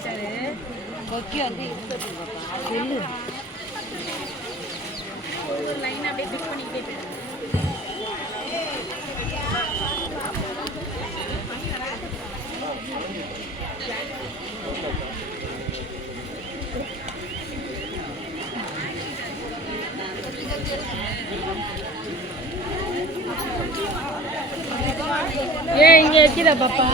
போயிட்டாரு கொக்கி வந்து செல்லு ஒரு லைன் அப்படியே பிக் பண்ணிக்கிட்டே ஏன் இங்கே வைக்கல பாப்பா?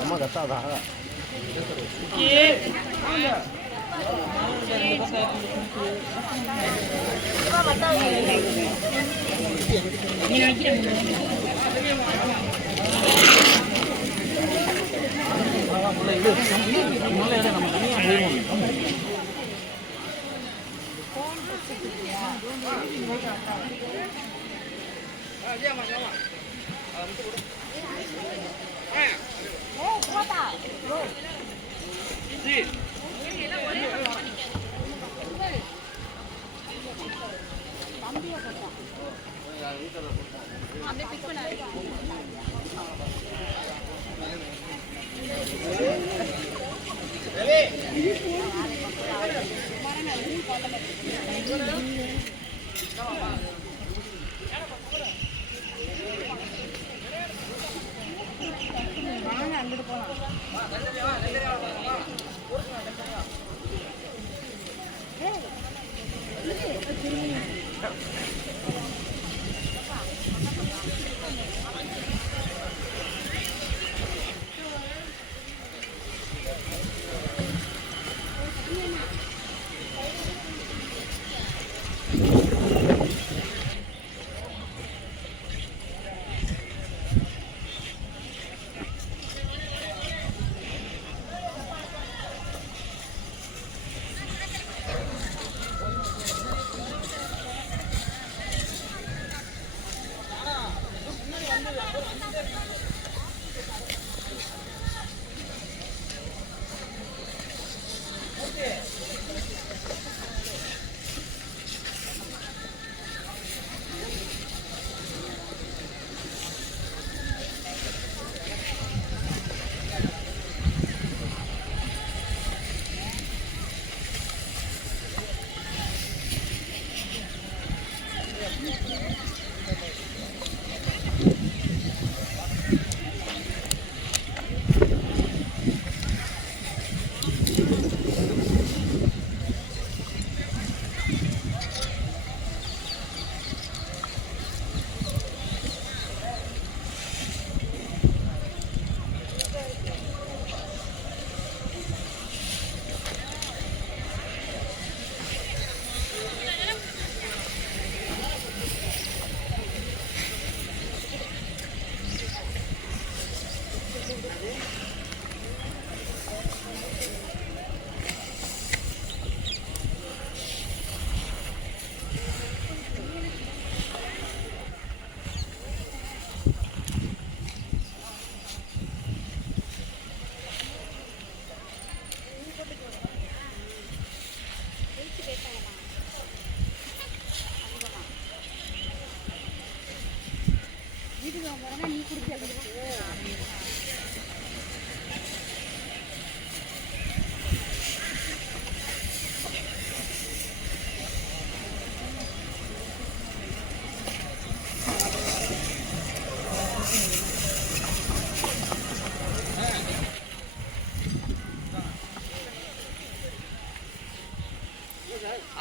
ಅಮ್ಮ ಗೊತ್ತಾದ Thank you. 啊，这样嘛这样嘛。哎，哎，怎么打？罗，李。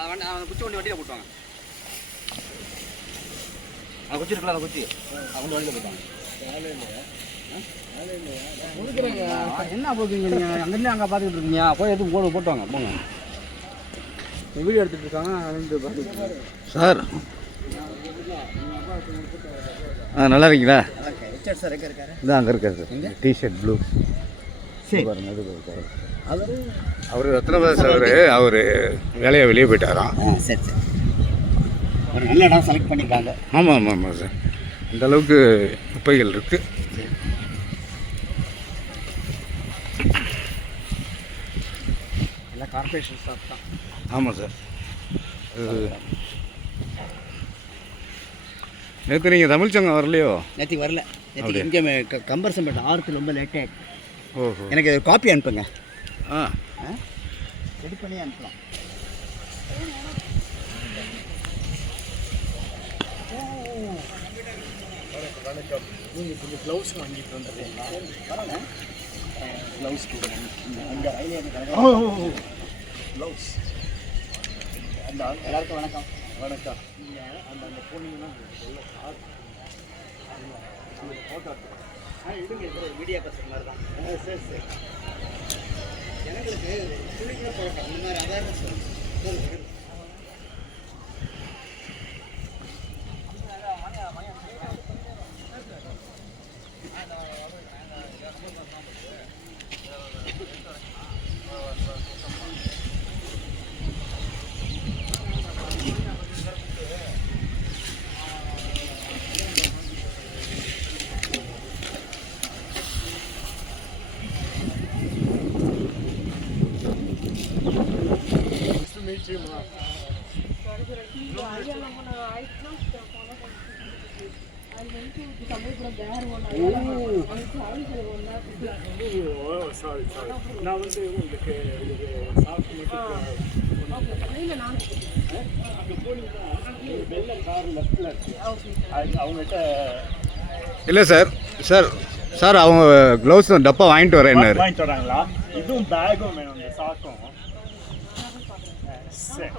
அவன் குச்சி வண்டி வண்டியில் போட்டுவாங்க அந்த குச்சி இருக்குல்ல அந்த குச்சி? அவங்க வண்டியில் போட்டுவாங்க என்ன போக்குறீங்க நீங்கள் அங்கேருந்து அங்கே பார்த்துக்கிட்டு இருக்கீங்க? போய் எதுவும் போடு போட்டுவாங்க போங்க. வீடியோ எடுத்துட்டு இருக்காங்க அங்கே பார்த்துட்டு சார். ஆ நல்லா இருக்கீங்களா? சார் இதான் அங்கே இருக்காரு சார். டிஷர்ட் ப்ளூ பாருங்க இது அவர் அவர் ரத்னபாஸ் அவர் அவர் வேலையை வெளியே போயிட்டாராம். சரி சரி. ஒரு நல்ல இடம் செலக்ட் பண்ணியிருக்காங்க. ஆமாம் ஆமாம் ஆமாம் சார். இந்த அளவுக்கு குப்பைகள் இருக்குது எல்லாம் கார்பரேஷன் ஸ்டாஃப் தான். ஆமாம் சார். நேற்று நீங்கள் தமிழ்ச்சங்கம் வரலையோ? நேற்றுக்கு வரல. அப்படியா? இங்கே கம்பர்சன் பட்ட ஆறுக்கு ரொம்ப லேட் ஆகிடுச்சு ஓஹோ. எனக்கு காப்பி அனுப்புங்க. ஆ. ரெடி பண்ணி அனுப்பலாம். க்ளவுஸ் வாங்கிட்டு வந்துடுறீங்களா க்ளவுஸ் அங்கே க்ளவுஸ் அந்த எல்லாருக்கும் வணக்கம் வணக்கம் நீங்கள் அந்த அந்த போனீங்கன்னா உள்ள கார் ஃபோட்டோ மீடியா பர்சன் மாதிரி தான். சரி சரி. எனக்கு குளிக்கிற பழக்கம் அந்த மாதிரி அவேர்னஸ் சொல்லுங்கள் இல்லை சார் சார் சார் அவங்க க்ளவுஸ் டப்பா வாங்கிட்டு வரேன் வாங்கிட்டு வராங்களா? இதுவும் பேக்கும் வேணும் சாக்கும் சரி